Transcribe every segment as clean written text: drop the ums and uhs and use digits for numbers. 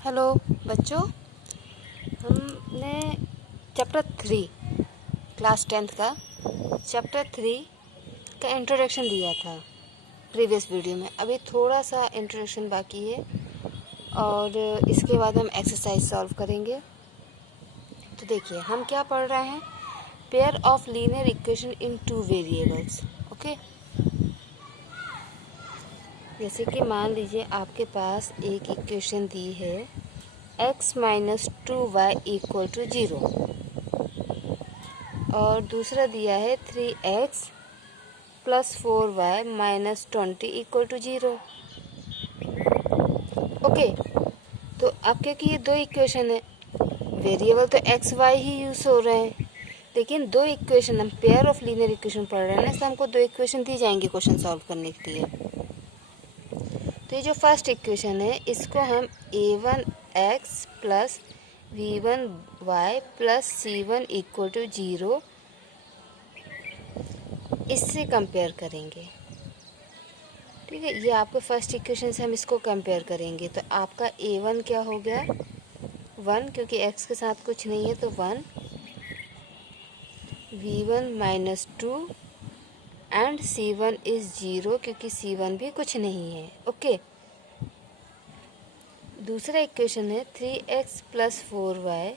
Hello बच्चों, हमने chapter 3 class 10th का चैप्टर 3 का इंट्रोडक्शन दिया था प्रीवियस वीडियो में। अभी थोड़ा सा इंट्रोडक्शन बाकी है और इसके बाद हम एक्सरसाइज सॉल्व करेंगे। तो देखिए हम क्या पढ़ रहे हैं, pair of linear equation in 2 variables. Okay, जैसे कि मान लीजिए आपके पास एक इक्वेशन दी है x minus 2y equal to 0 और दूसरा दिया है 3x plus 4y minus 20 equal to 0। Okay, तो अब क्योंकि ये दो इक्वेशन है, वेरिएबल तो एक्स वाई ही यूज़ हो रहे हैं, लेकिन दो इक्वेशन, हम पेयर ऑफ लीनियर इक्वेशन पढ़ रहे हैं ना, इसलिए हमको दो इक्वेशन दी जाएंगी क्वेश्चन सॉल्व करने के लिए। तो ये जो फर्स्ट इक्वेशन है इसको हम a1x plus v1y plus c1 equal to 0 इससे कंपेयर करेंगे। ठीक है, ये आपके फर्स्ट इक्वेशन से हम इसको कंपेयर करेंगे। तो आपका a1 क्या हो गया 1, क्योंकि x के साथ कुछ नहीं है तो 1, v1 minus 2 and c1 is 0, क्योंकि c1 भी कुछ नहीं है। ओके, दूसरा इक्वेशन है 3x plus 4y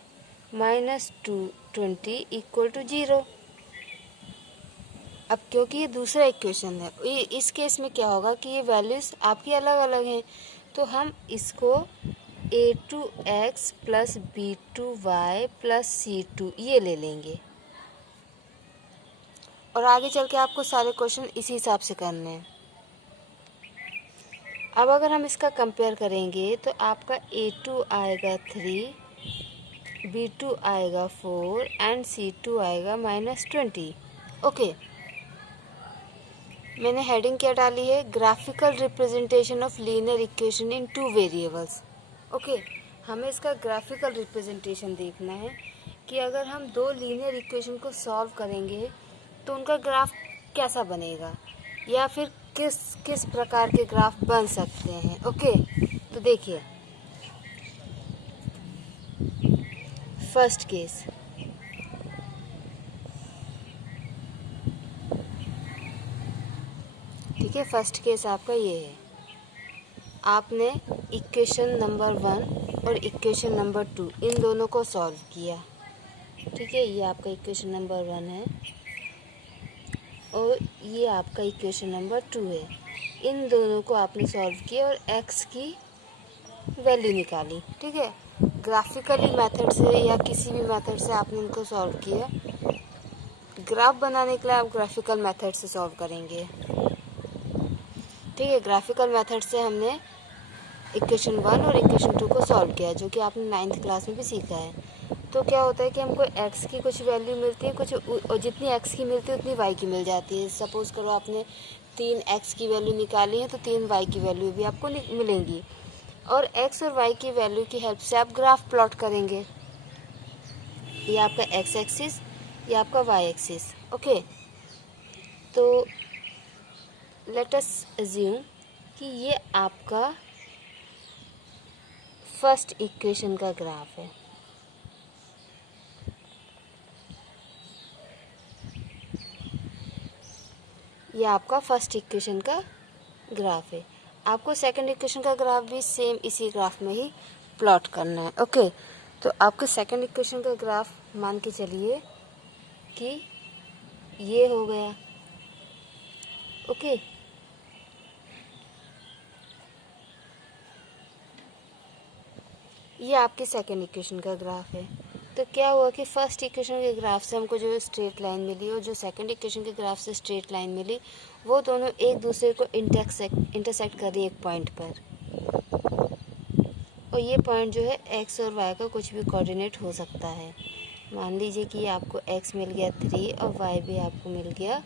minus 20 equal to 0। अब क्योंकि ये दूसरा इक्वेशन है, ये इस केस में क्या होगा कि ये वैल्यूज़ आपकी अलग अलग हैं, तो हम इसको a2x plus b2y plus c2 ये ले लेंगे और आगे चल के आपको सारे क्वेश्चन इसी हिसाब से करने हैं। अब अगर हम इसका कंपेयर करेंगे तो आपका a2 आएगा 3, b2 आएगा 4 एंड c2 आएगा माइनस 20। ओके, मैंने हेडिंग क्या डाली है, graphical representation of linear equation in 2 variables. Okay, हमें इसका ग्राफिकल रिप्रेजेंटेशन देखना है कि अगर हम दो लीनियर इक्वेशन को सॉल्व करेंगे तो उनका ग्राफ कैसा बनेगा, या फिर किस किस प्रकार के ग्राफ बन सकते हैं। ओके, तो देखिए फर्स्ट केस, ठीक है, फर्स्ट केस आपका ये है, आपने इक्वेशन नंबर 1 और इक्वेशन नंबर 2 इन दोनों को सॉल्व किया। ठीक है, ये आपका इक्वेशन नंबर 1 है और ये आपका इक्वेशन नंबर 2 है। इन दोनों को आपने सॉल्व किया और x की वैल्यू निकाली। ठीक है, ग्राफिकली मेथड से या किसी भी मेथड से आपने इनको सॉल्व किया। ग्राफ बनाने के लिए आप ग्राफिकल मेथड से सॉल्व करेंगे। ठीक है, ग्राफिकल मेथड से हमने इक्वेशन 1 और इक्वेशन 2 को सॉल्व किया, जो कि आपने 9th क्लास में भी सीखा है। तो क्या होता है कि हमको x की कुछ वैल्यू मिलती है, कुछ, और जितनी x की मिलती है उतनी y की मिल जाती है। सपोज़ करो आपने 3x की वैल्यू निकाली है तो 3y की वैल्यू भी आपको मिलेंगी, और x और y की वैल्यू की हेल्प से आप ग्राफ प्लॉट करेंगे। ये आपका x एक्सिस, ये आपका y एक्सिस। ओके, तो लेट अस अज्यूम कि ये आपका फर्स्ट इक्वेशन का ग्राफ है। ये आपका फर्स्ट इक्वेशन का ग्राफ है। आपको सेकंड इक्वेशन का ग्राफ भी सेम इसी ग्राफ में ही प्लॉट करना है। ओके, तो आपके सेकंड इक्वेशन का ग्राफ मान के चलिए कि ये हो गया। ओके, ये आपके सेकंड इक्वेशन का ग्राफ है। तो क्या हुआ कि फर्स्ट इक्वेशन के ग्राफ से हमको जो स्ट्रेट लाइन मिली और जो सेकंड इक्वेशन के ग्राफ से स्ट्रेट लाइन मिली, वो दोनों एक दूसरे को इंटरसेक्ट कर रही है एक पॉइंट पर, और ये पॉइंट जो है x और y का कुछ भी कोऑर्डिनेट हो सकता है। मान लीजिए कि आपको x मिल गया 3 और y भी आपको मिल गया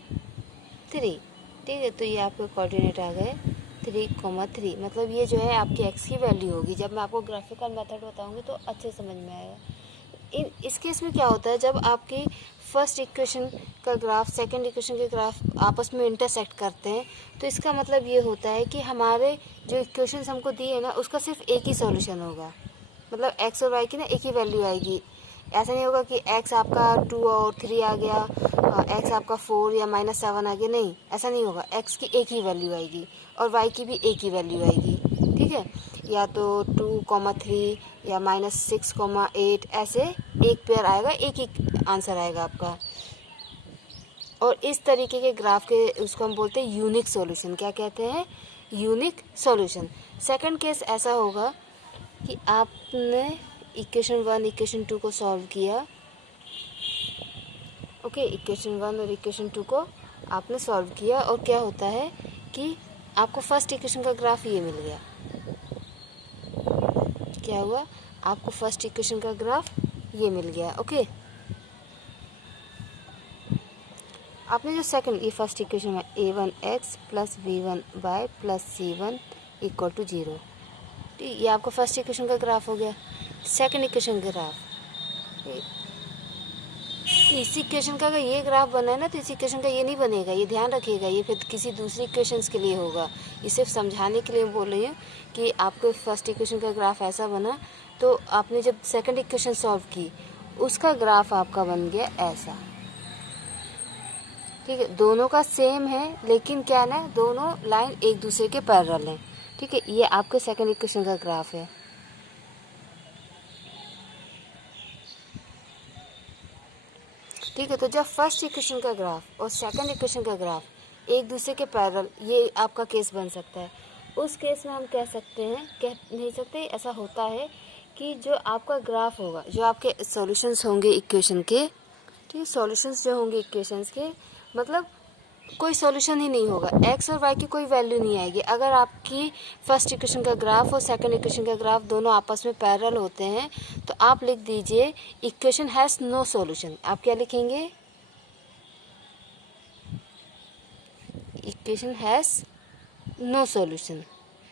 3। ठीक है, तो ये आपके कोऑर्डिनेट आ गए 3,3, मतलब ये जो है आपकी x की वैल्यू होगी। जब मैं आपको ग्राफिकल मेथड बताऊंगी तो अच्छे समझ में आएगा। इस केस में क्या होता है, जब आपकी फर्स्ट इक्वेशन का ग्राफ सेकंड इक्वेशन के ग्राफ आपस में इंटरसेक्ट करते हैं, तो इसका मतलब ये होता है कि हमारे जो इक्वेशंस हमको दिए हैं ना, उसका सिर्फ एक ही सॉल्यूशन होगा। मतलब एक्स और वाई की ना एक ही वैल्यू आएगी। ऐसा नहीं होगा कि एक्स आपका 2 और 3 आ गया, एक्स आपका 4 या -7 आ गया, नहीं ऐसा नहीं होगा। एक्स की एक ही वैल्यू आएगी और वाई की भी एक ही वैल्यू आएगी, ठीक है। या तो 2,3 या -6,8 ऐसे एक पेयर आएगा, एक ही आंसर आएगा आपका। और इस तरीके के ग्राफ के उसको हम बोलते हैं यूनिक सॉल्यूशन। क्या कहते हैं? Unique solution. सेकंड केस ऐसा होगा कि आपने इक्वेशन 1 इक्वेशन 2 को सॉल्व किया, ओके, इक्वेशन 1 और इक्वेशन 2 को आपने सॉल्व किया और क्या होता है कि आपको फर्स्ट इक्वेशन का ग्राफ ये मिल गया। क्या हुआ? आपको फर्स्ट इक्वेशन का ग्राफ ये मिल गया, ओके। आपने जो सेकंड, ये फर्स्ट इक्वेशन में a1x + b1y + c1 = 0, ठीक, ये आपको फर्स्ट इक्वेशन का ग्राफ हो गया। सेकंड इक्वेशन का ग्राफ, इस इक्वेशन का अगर ये ग्राफ बना है ना तो इस इक्वेशन का ये नहीं बनेगा, ये ध्यान रखिएगा, ये फिर किसी दूसरी इक्वेशंस के लिए होगा। ये सिर्फ समझाने के लिए बोल रही हूँ कि आपको फर्स्ट इक्वेशन का ग्राफ ऐसा बना, तो आपने जब सेकंड इक्वेशन सॉल्व की उसका ग्राफ आपका बन गया ऐसा, ठीक है। दोनों का सेम है लेकिन क्या ना, दोनों लाइन एक दूसरे के पैरेलल हैं, ठीक है। ये आपके सेकंड इक्वेशन का ग्राफ है। ठीक है, तो जब फर्स्ट इक्वेशन का ग्राफ और सेकंड इक्वेशन का ग्राफ एक दूसरे के पैरेलल, ये आपका केस बन सकता है। उस केस में हम कह सकते हैं, कह नहीं सकते, ऐसा होता है कि जो आपका ग्राफ होगा, जो आपके सॉल्यूशंस होंगे इक्वेशन के, ठीक है, सॉल्यूशंस जो होंगे इक्वेशंस के, मतलब कोई सॉल्यूशन ही नहीं होगा, एक्स और वाई की कोई वैल्यू नहीं आएगी। अगर आपकी फर्स्ट इक्वेशन का ग्राफ और सेकंड इक्वेशन का ग्राफ दोनों आपस में पैरेलल होते हैं तो आप लिख दीजिए इक्वेशन हैज़ नो सॉल्यूशन। आप क्या लिखेंगे? इक्वेशन हैज़ नो सॉल्यूशन,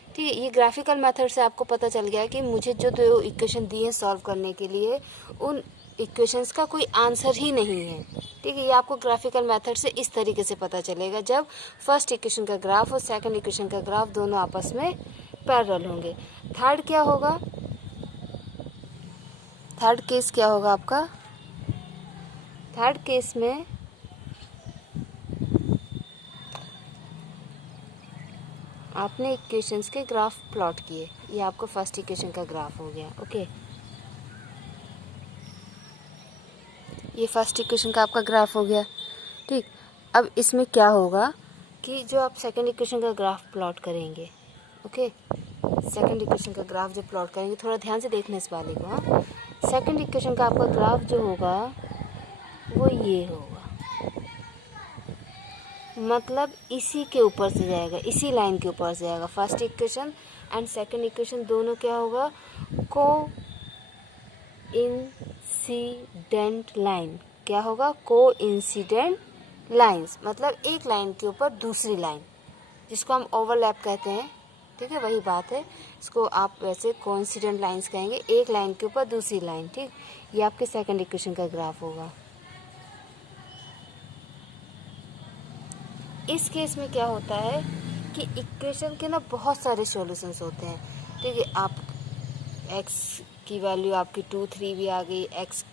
ठीक है। ये ग्राफिकल मेथड से आपको पता चल गया कि मुझे जो दो इक्वेशन दी हैं सॉल्व करने के लिए, उन इक्वेशंस का कोई आंसर ही नहीं है, ठीक है। ये आपको ग्राफिकल मेथड से इस तरीके से पता चलेगा जब फर्स्ट इक्वेशन का ग्राफ और सेकंड इक्वेशन का ग्राफ दोनों आपस में पैरेलल होंगे। थर्ड क्या होगा? थर्ड केस क्या होगा आपका? थर्ड केस में आपने इक्वेशंस के ग्राफ प्लॉट किए, ये आपको फर्स्ट इक्वेशन का ग्राफ हो गया, ओके। ये फर्स्ट इक्वेशन का आपका ग्राफ हो गया, ठीक। अब इसमें क्या होगा कि जो आप सेकंड इक्वेशन का ग्राफ प्लॉट करेंगे, ओके, सेकंड इक्वेशन का ग्राफ जो प्लॉट करेंगे, थोड़ा ध्यान से देखना इस वाले को, हाँ। सेकंड इक्वेशन का आपका ग्राफ जो होगा वो ये होगा, मतलब इसी के ऊपर से जाएगा, इसी लाइन के ऊपर से जाएगा। First equation and second equation दोनों क्या होगा? को इंसिडेंट लाइन। क्या होगा? को इंसिडेंट लाइंस, मतलब एक लाइन के ऊपर दूसरी लाइन, जिसको हम ओवरलैप कहते हैं, ठीक है, वही बात है। इसको आप वैसे कोइंसिडेंट लाइंस कहेंगे, एक लाइन के ऊपर दूसरी लाइन, ठीक। ये आपके सेकंड इक्वेशन का ग्राफ होगा। इस केस में क्या होता है कि इक्वेशन के ना बहुत सारे सॉल्यूशंस होते हैं, ठीक है। आप एक्स की वैल्यू आपकी 2, 3 भी आ गई, एक्स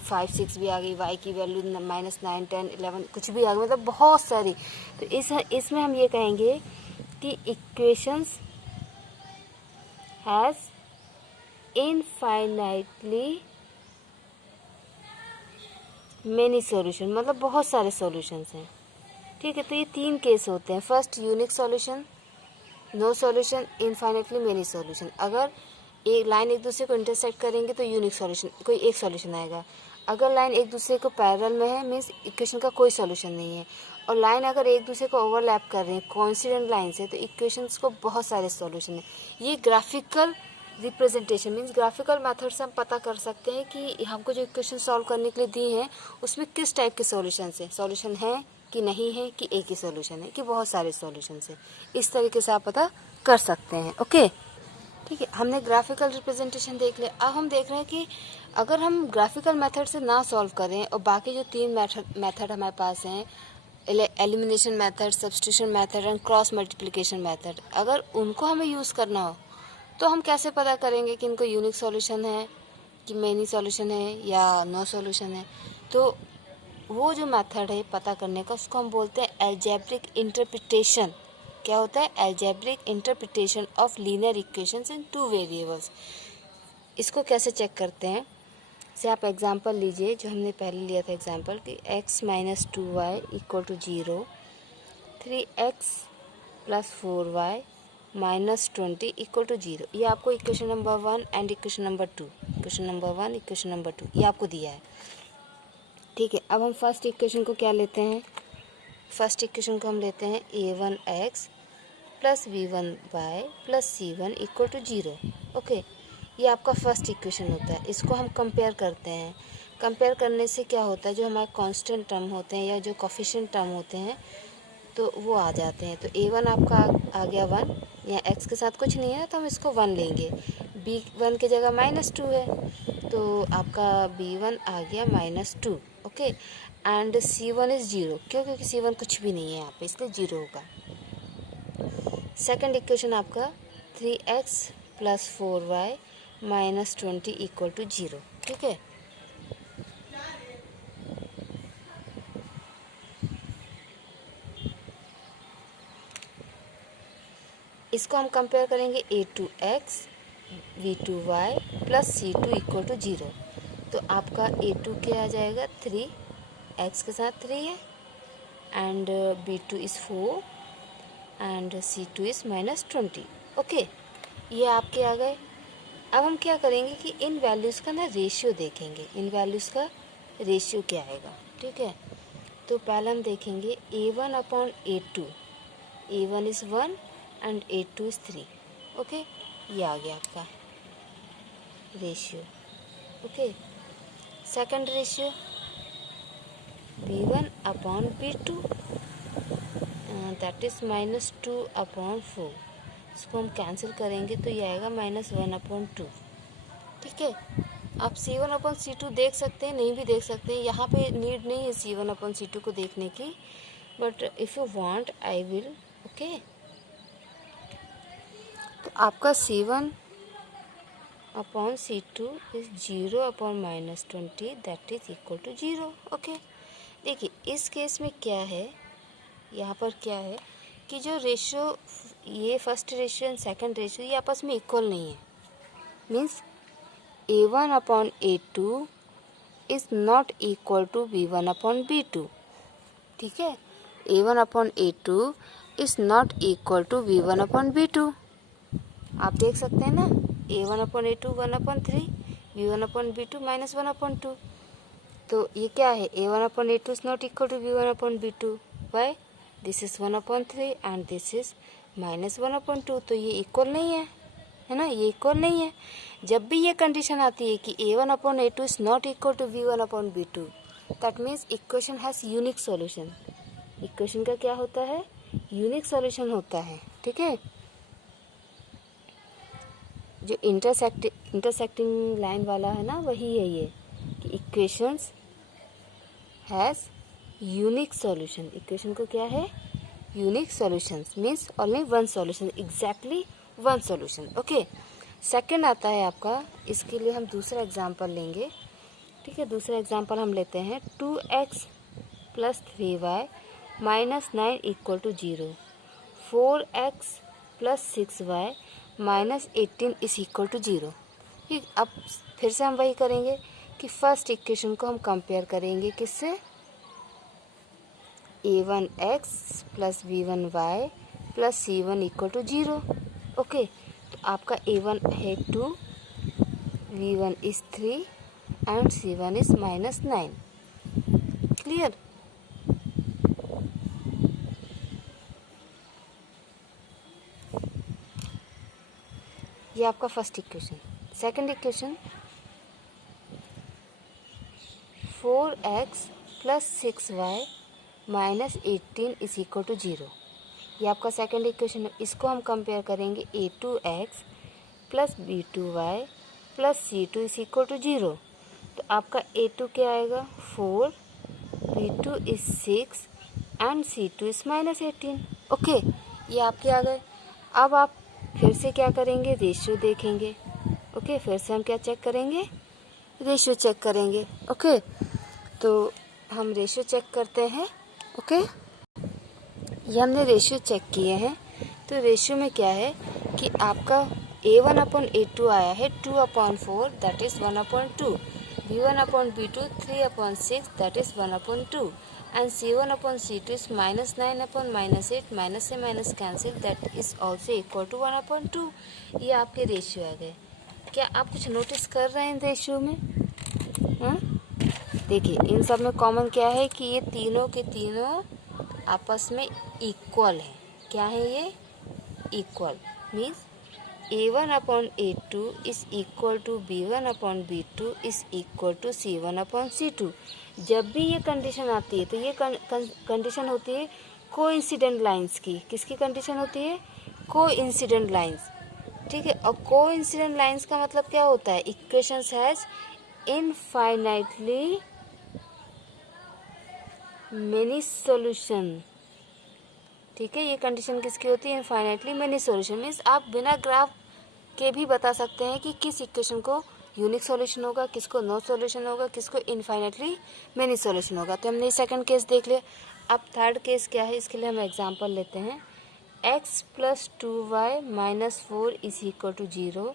5, 6 भी आ गई, वाई की वैल्यू -9, 10, 11 कुछ भी आ गई, मतलब बहुत सारी। तो इसमें हम ये कहेंगे कि equations has infinitely many solution, मतलब बहुत सारे सॉल्यूशंस हैं, ठीक है। तो ये तीन केस होते हैं। First unique solution, no solution, infinitely many solution. अगर एक लाइन एक दूसरे को इंटरसेक्ट करेंगे तो यूनिक सॉल्यूशन, कोई एक सॉल्यूशन आएगा। अगर लाइन एक दूसरे को पैरेलल में है मीन्स इक्वेशन का कोई सॉल्यूशन नहीं है। और लाइन अगर एक दूसरे को ओवरलैप कर रहे हैं कोइंसिडेंट लाइन से, तो इक्वेशंस को बहुत सारे सॉल्यूशन है। ये graphical representation means graphical method से हम पता कर सकते हैं कि हमको जो इक्वेशन सॉल्व करने के लिए दी हैं उसमें किस टाइप के सॉल्यूशन है, सॉल्यूशन है कि नहीं है, कि एक ही सॉल्यूशन है, कि बहुत सारे सॉल्यूशन है। इस तरीके से आप पता कर सकते हैं, ओके, ठीक है। हमने ग्राफिकल रिप्रेजेंटेशन देख लिया। अब हम देख रहे हैं कि अगर हम ग्राफिकल मेथड से ना सॉल्व करें और बाकी जो तीन मेथड हमारे पास हैं, elimination method, substitution method and cross multiplication method, अगर उनको हमें यूज़ करना हो तो हम कैसे पता करेंगे कि इनको यूनिक सॉल्यूशन है कि मेनी सॉल्यूशन है या नो सॉल्यूशन है? तो वो जो मेथड है पता करने का, उसको हम बोलते हैं अलजेब्रिक इंटरप्रिटेशन। क्या होता है? Algebraic interpretation of linear equations in two variables. इसको कैसे चेक करते हैं? से आप एग्जांपल लीजिए जो हमने पहले लिया था एग्जांपल कि x minus 2y equal to 0, 3x plus 4y minus 20 equal to 0। ये आपको equation number 1 and equation number 2, equation number 1 equation number 2 ये आपको दिया है। ठीक है, अब हम फर्स्ट इक्वेशन को क्या लेते हैं? फर्स्ट इक्वेशन को हम लेते हैं a1x plus b1y plus c1 equal to 0। Okay, ये आपका फर्स्ट इक्वेशन होता है। इसको हम कंपेयर करते हैं। कंपेयर करने से क्या होता है, जो हमारे कांस्टेंट टर्म होते हैं या जो कोफिशिएंट टर्म होते हैं तो वो आ जाते हैं। तो a1 आपका आ गया 1, यहाँ x के साथ कुछ नहीं है तो हम इसको 1 लेंगे। b1 की जगह -2 है तो आपका b1 आ गया -2। ओके, एंड c1 इज़ 0, क्यों? क्योंकि c1 कुछ भी नहीं है यहाँ पे, इसलिए 0 होगा। सेकंड इक्वेशन आपका 3x plus 4y minus 20 equal to 0। ठीक है, इसको हम कंपेयर करेंगे a2x v2y plus c2 equal to 0। तो आपका a2 क्या आ जाएगा? 3, x के साथ 3 है, and b2 is 4 and c2 is -20। Okay, ये आपके आ गए। अब हम क्या करेंगे कि इन वैल्यूज़ का ना रेशियो देखेंगे, इन वैल्यूज़ का रेशियो क्या आएगा। ठीक है, तो पहले हम देखेंगे a1 upon a2, a1 is 1 and a2 is 3। Okay, ये आ गया आपका ratio. Okay, second ratio b1 upon b2 that is -2 upon 4। इसको हम कैंसिल करेंगे तो ये आएगा -1 अपॉन 2। ठीक है, आप c1 अपॉन c2 देख सकते हैं, नहीं भी देख सकते हैं, यहाँ पे नीड नहीं है c1 अपॉन c2 को देखने की, but if you want I will. Okay, तो आपका c1 upon c2 is 0 upon -20 that is equal to 0। Okay, देखिए इस केस में क्या है, यहाँ पर क्या है कि जो रेशियो, ये first ratio and second ratio ये आपस में इक्वल नहीं है। Means a1 upon a2 is not equal to b1 upon b2। ठीक है, a1 upon a2 is not equal to b1 upon b2। आप देख सकते हैं ना, a1 upon a2 1 upon 3, b1 upon b2 -1 upon 2। तो ये क्या है, a1 upon a2 is not equal to b1 upon b2। Why? This is 1 upon 3 and this is -1 upon 2। तो ये इक्वल नहीं है ना, ये इक्वल नहीं है। जब भी ये कंडीशन आती है कि a1 upon a2 is not equal to b1 upon b2, that means equation has unique solution. Equation का क्या होता है? यूनिक सॉल्यूशन होता है। ठीक है, जो इंटरसेक्टिंग लाइन वाला है ना, वही है ये कि equations has unique solution. Equation को क्या है? Unique solutions means only one solution, exactly one solution. Okay, second आता है आपका, इसके लिए हम दूसरा एग्जांपल लेंगे। ठीक है, दूसरा एग्जांपल हम लेते हैं 2x plus 3y minus 9 equal to 0, 4x plus 6y minus 18 is equal to 0। ठीक, अब फिर से हम वही करेंगे कि फर्स्ट इक्वेशन को हम कंपेयर करेंगे किससे? a1x plus b1y plus c1 equal to 0। Okay, तो आपका a1 है 2, v1 is 3 and c1 is -9। Clear? ये आपका first equation. Second equation 4x plus 6y minus 18 is equal to 0। ये आपका सेकंड इक्वेशन है। इसको हम कंपेयर करेंगे a2x plus b2y plus c2 is equal to 0। तो आपका a2 क्या आएगा? 4, b2 is 6 and c2 is -18। Okay, ये आपके आ गए। अब आप फिर से क्या करेंगे, रेशियो देखेंगे। ओके, फिर से हम क्या चेक करेंगे, रेशियो चेक करेंगे। ओके, तो हम रेशियो चेक करते हैं। ओके, ये हमने रेशियो चेक किए हैं। तो रेशियो में क्या है कि आपका A1/A2 आया है 2/4, that is 1/2, B1/B2 3/6, that is 1/2, and C1/C2 is -9/-8, minus से minus cancel, that is also equal to 1/2। ये आपके रेशियो आ गए। क्या आप कुछ नोटिस कर रहे हैं इन रेशियो में? हाँ, देखिए इन सब में कॉमन क्या है कि ये तीनों के तीनों आपस में इक्वल है। क्या है ये? Equal means A1/A2 is equal to B1/B2 is equal to C1/C2। जब भी ये कंडीशन आती है तो ये कंडीशन होती है कोइंसिडेंट लाइंस की। किसकी कंडीशन होती है? Coincident lines. ठीक है, और कोइंसिडेंट लाइंस का मतलब क्या होता है? Equations has infinitely many solution. ठीक है, ये कंडीशन किसकी होती है? इनफाइनाइटली मेनी सॉल्यूशन मीन्स आप बिना ग्राफ के भी बता सकते हैं कि किस इक्वेशन को यूनिक सॉल्यूशन होगा, किसको नो सॉल्यूशन होगा, किसको इनफाइनाइटली मेनी सॉल्यूशन होगा। तो हमने सेकंड केस देख लिया। अब थर्ड केस क्या है, इसके लिए हम एग्जांपल लेते हैं। x + 2y - 4 is equal to 0,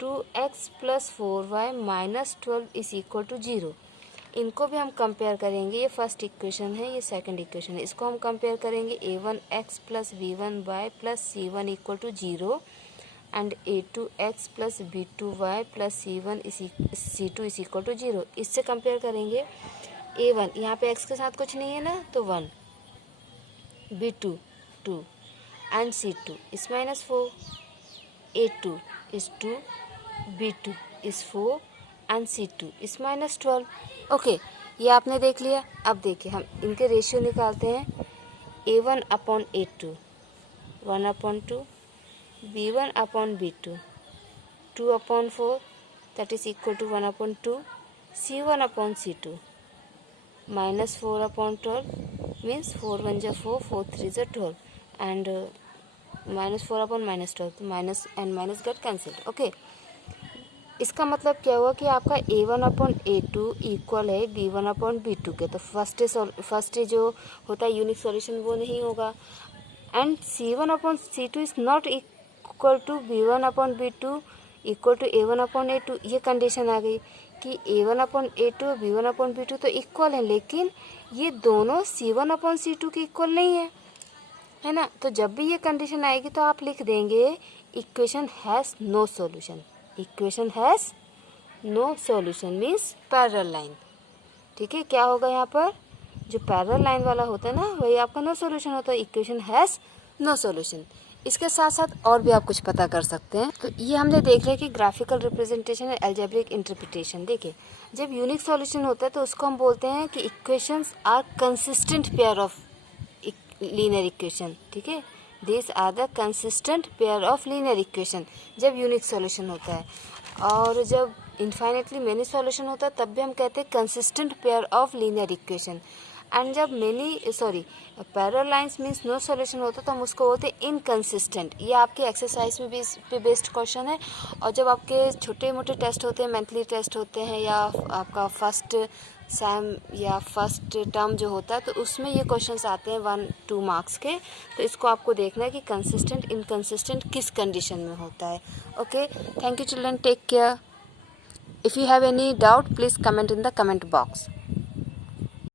2x + 4y - 12 is equal to 0। इनको भी हम कंपेयर करेंगे। ये फर्स्ट इक्वेशन है, ये सेकंड इक्वेशन है। इसको हम कंपेयर करेंगे। A1x + B1y + C1 equal to 0 and A2x + B2y + C2 is equal to 0। इससे कंपेयर करेंगे। A1 यहाँ पे x के साथ कुछ नहीं है ना, तो 1, B2 2 and C2 is -4, A2 is 2, B2 is 4 and C2 is -12। Okay, ये आपने देख लिया। अब देखिए हम इनके रेशियो निकालते हैं। A1/A2 1/2, B1/B2 2/4, that is equal to 1/2, C1/C2 -4/12 means 4 1 जा 4, 4 3 जा 12 and -4/-12, तो minus and minus gate cancelled. Okay, इसका मतलब क्या हुआ कि आपका A1/A2 इक्वल है B1/B2 के। तो फर्स्ट जो होता है यूनिक सॉल्यूशन वो नहीं होगा। And C1/C2 is not equal to B1/B2 equal to A1/A2। ये कंडीशन आ गई कि A1/A2 और B1/B2 तो इक्वल है, लेकिन ये दोनों C1/C2 के इक्वल नहीं है ना। तो जब भी ये कंडीशन आएगी तो आप लिख देंगे equation has no solution. Equation has no solution means parallel line. ठीक है, क्या होगा यहाँ पर? जो पैरेलल लाइन वाला होता है ना, वही आपका नो सॉल्यूशन होता है। Equation has no solution. इसके साथ साथ और भी आप कुछ पता कर सकते हैं। तो ये हमने देख लिया कि ग्राफिकल रिप्रेजेंटेशन और एल्जेब्रिक इंटरप्रिटेशन। देखिए, जब यूनिक सॉल्यूशन होता है तो उसको हम बोलते हैं कि equations are consistent pair of linear equation. ठीक है, this are the consistent pair of linear equation जब यूनिक सॉल्यूशन होता है। और जब इनफाइनाइटली मेनी सॉल्यूशन होता है तब भी हम कहते हैं consistent pair of linear equation. And जब parallel lines means no solution होता है तो हम उसको बोलते हैं इनकंसिस्टेंट। ये आपके एक्सरसाइज में पे बेस्ड क्वेश्चन है। और जब आपके छोटे मोटे टेस्ट होते हैं, मंथली टेस्ट होते हैं, या आपका फर्स्ट सैम या फर्स्ट टर्म जो होता है, तो उसमें ये क्वेश्चंस आते हैं 1-2 मार्क्स के। तो इसको आपको देखना है कि कंसिस्टेंट इनकंसिस्टेंट किस कंडीशन में होता है। Okay, thank you children, take care. If you have any doubt please comment in the comment box.